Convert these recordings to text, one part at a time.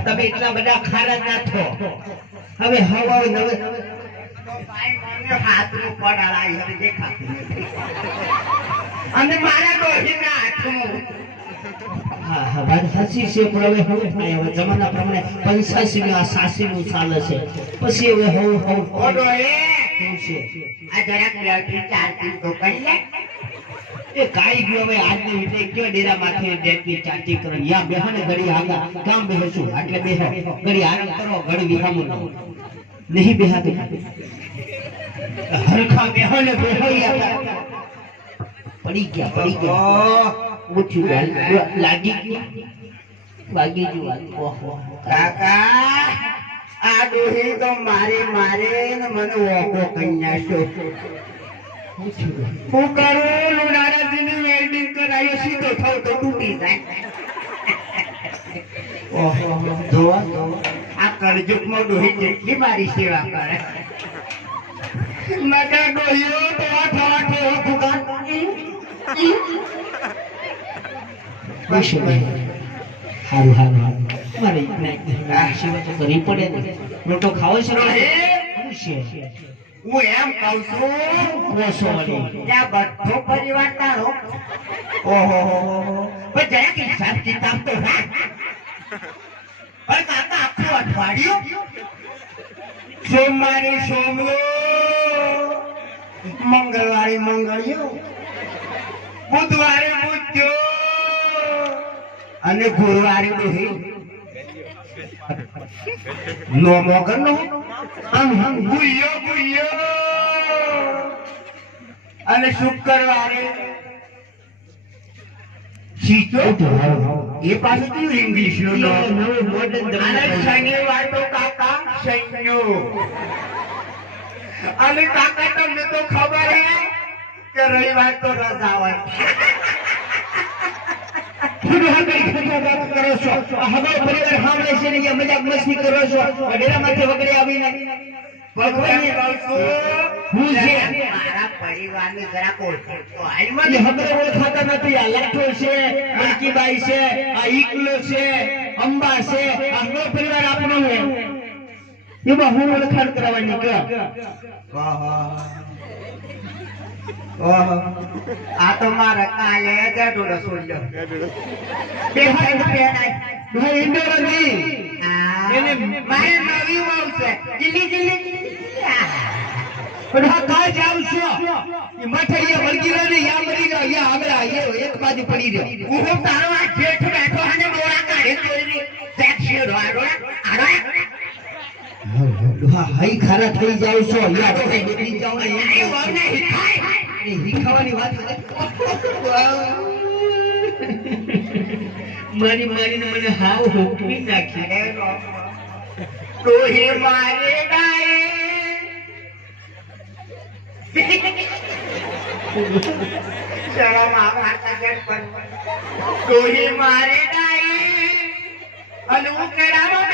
તમે એટલા બધા ખારા ના થો હવે હવા નવે. અને મારા ડોશીના હાથમાં હા હા વાત છે પણ હવે હું થાય? હવે જમાના પ્રમાણે પંચાસી આ સાસી નું ચાલે છે. પછી હવે હું આ જરાક ચાર તો લે. એ કાઈ ગયો હવે આજની એટલે કયો ડેરા માથે ડેટની ચાટી કરો? યા બેહને ઘડી આગા કામ બેહશું? એટલે બેહો. ઘડી આરામ કરો ઘડી વિહામો ન નહીં બેહાતું. હરખા બેહો ને બેહો યા પડી ગયા પડી ગયા. ઉઠી ઉઠ્યું લાગી ગયું. વાગી ગયું. ઓહો. કાકા આ દોહી તો મારે મારે ને મને ઓકો કહી નાખ્યો હું કરું લુણારાજીની વેલ્ડિંગ કરાયો સીધો થાવ તો તૂટી જાય. ઓહો જોવા. આ કરજુકમાં ડોહી જેટલી મારી સેવા કરે. ડોહીઓ તો આઠ આઠ દુકાન બેસો હારું હારું હારું. મારે સેવા તો કરવી પડે ને. રોટો ખાવો છે ને? શું છે હું એમ કહું છું ત્યાં બધો પરિવાર તારો ઓહો. પણ જરાક હિસાબ કિતાબ તો રાખ પણ કાકા આખું અઠવાડિયું? સોમવારે સોમલો મંગળવારે મંગળિયો બુધવારે બુધ્યો અને ગુરુવારે ડોહી નો મોગર નો આમ ગુયો અને શુક્રવારે શીચો એ પાછું કયું ઇંગ્લિશનું? અને શનિવાર તો કાકા શનિયો અને કાકા તમને તો ખબર હે કે રવિવાર તો રજા હોય કરો છો. હવે પરિવાર સાંભળે છે ને અહીંયા મજાક મસ્તી કરો છો. ડેરામાંથી વગડે આવીને ભગવાનની કહું છું, હું છે? મારા પરિવારને જરાક ઓળખો. હાલમાં એ ઓળખાતા નથી. આ લાઠો છે મલકીબાઈ છે આ ઈકલો છે અંબા છે. આ પરિવાર આપણો એમાં હું ઓળખાણ કરવાની કે આ તો મારા કાલે ગઢોડો છોડ્યો હાથ પહેરાય. ભાઈ ઇન્દોરા નહીં આ, એને- મારે નવી વહુ છે. જીલી જીલી જીલી. આ. પણ આ કાં જાવ છો? એ મઠે અહીંયા રહ્યો ને યા મરી ગયો યા આગળ આ એક બાજુ પડી રહ્યો. હું તારો આ જેઠ બેઠો કાઢે સેક્સી રોડો હાઈ ખારા થઈ જાવ છો. યા તો કઈ બેઠી જાવ ને. એમ આઈ ને હિખાય. એ હિખાવાની વાત મારી મારીને મને હાવ હોકવી નાખી. તો હે મારે ડાય. શરમ આવે પર. ડોહી મારે ડાય. અને હું કેળામાં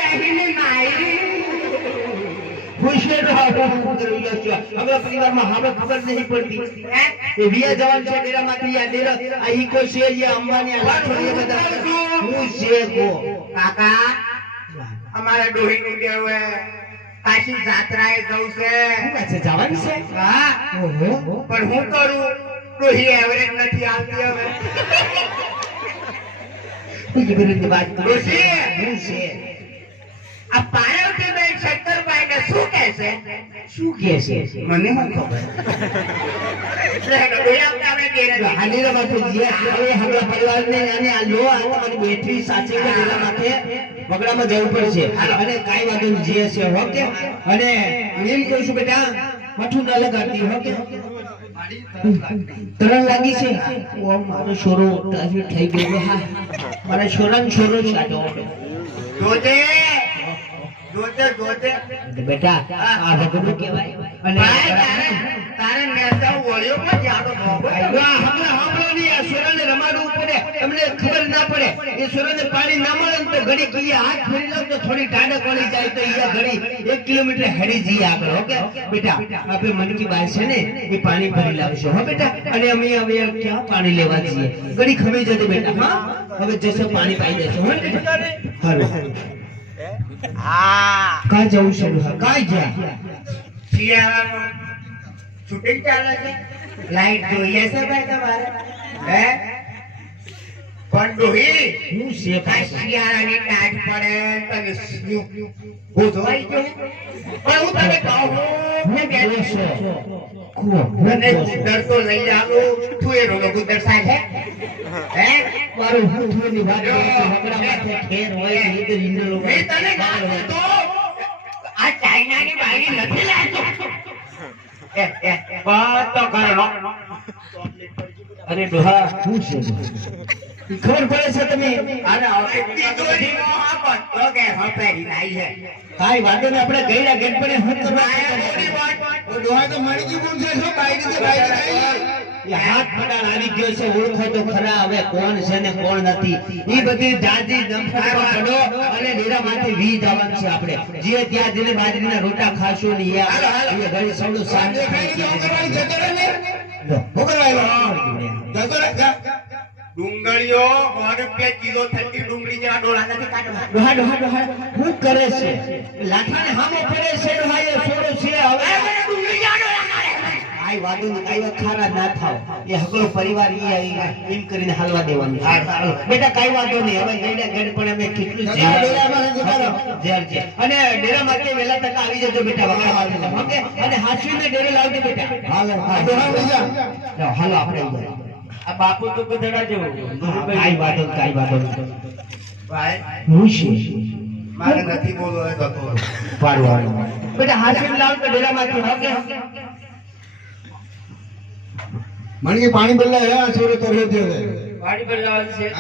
બેહીને નાઈ. ખુશી રહો હવે પરિવારમાં હવે ખબર નહીં પડતી હે? એ વિયા જવાન છે ડેરામાંથી આ ડેરા આ ઈકો છે એ અંબાની આ લાઠો એ બધા હું છે કો કાકા અમારે ડોહી નું કેવું હે કાશી જાત્રાએ જવું છે શું વાત છે જવાનું છે હા ઓહો પણ હું કરું ડોહી એવરેજ નથી આવતી હવે બીજી વિરુદ્ધ વાત કરો ડોશી! હું છે આ પાર્વતીબેન શંકરભાઈ ને શું કહે છે? શું કહે છે? મને શું ખબર? જવું? પડશે. અને કાંઈ વાંધો જે છે ઓકે? અને હું એમ કહું છું બેટા મઠું ન લગાડતી ઓકે? તરણ લાગી છે? ઓ મારો છોરો થઈ ગયો. હા મારા છોરાનો છોરો છે આ જો. જોજે જોજે. બેટા આ ભગવું કહેવાય? અને ભાઈ તારે તારે નેતા વળ્યો પણ જાડો મોગો વાહ, હમણે હમણે ની આ છોરાને રમાડવું પડે એમને ખબર ના પડે. એ છોરાને પાણી ના મળે તો ઘડી કહીએ હાથ ફેરી લો તો થોડી ટાઢક વળી જાય તો અહીંયા ઘડી એક કિલોમીટર હેડી જઈએ આગળ ઓકે? બેટા આપણે મનકી બાત છે ને એ પાણી ભરી લાવશો હો બેટા? અને અમે હવે ક્યાં પાણી લેવા જઈએ? ઘડી ખમી જતી બેટા હા? હવે જશે પાણી પાઈ દેશો હો ને? હાલો. હા. કાં જવું છે કાંઈ જ્યાં. શૂટિંગ ચાલે છે? લાઈટ જોઈએ છે ભાઈ તમારે? હે? પણ ડોહી હું છે શિયાળાની ટાઢ પડે તને શું હું જોઈ ગયું? પણ હું તને કહું હું કે છે. મને ગુદર તો લઈ આવું. તું એ રોલો ગુદર સાથે હે? મારું હૂંફળુંની વાત હમણાં માથે ખેર હોય ને ઈંડલો હોય. મેં તને ના તો. આ ચાઇનાની બાઈ નથી લાગતો. વાત તો અરે ડોહા શું છે? ખબર પડે છે તમે અરે હવે તિજોરીનો આ બધો કે હપેરી લાઈ છે. કાંઈ વાંધો નહીં આપણે ગયડા ગેટ પર કરવા વાત. ડોહા તો મારી કોણ છે હાથ પડાલ આવી ગયો છે ઓળખો તો ખરા હવે કોણ છે ને કોણ નથી. ઈ બધી જાજી નફરમાં પડો અને ડેરામાંથી વી જવાનું છે આપણે. જે ત્યાં જઈને બાજરીના રોટા ખાશું ને એ. એ ઘડી સૌનું સાંજ. ડુંગળીઓ રૂપિયા કિલો થતી ડુંગળી જેવા ડોલા નથી કાઢવા. ડોહા ડોહા ડોહા. શું કરે છે? લાઠાને હામો પડે છે ડોહા? આઈ વાદો ને કાઈ ખારા ના થાવ. એ હકલો પરિવાર ઈ એમ કરીને હાલવા દેવાનું બેટા કાઈ વાદો નહીં. હવે ગેડે ગેડ પણ અમે કેટલું ઝેર- છે. અને ડેરા માટે વેલા તક આવી જજો બેટા વગર વાંધો ઓકે? અને હાસવીને ડેરે લાવજો બેટા. હાલો, હાલો આપણે આ બાપુ તો ગધડા જેવો કાઈ વાદો કાઈ વાંધો ભાઈ? હું છે? મારે નથી બોલવું એ તો વારું. બેટા હાસવીને લાવ તો ડેરા ડેરામાંથી ઓકે? પાણી થયો છે.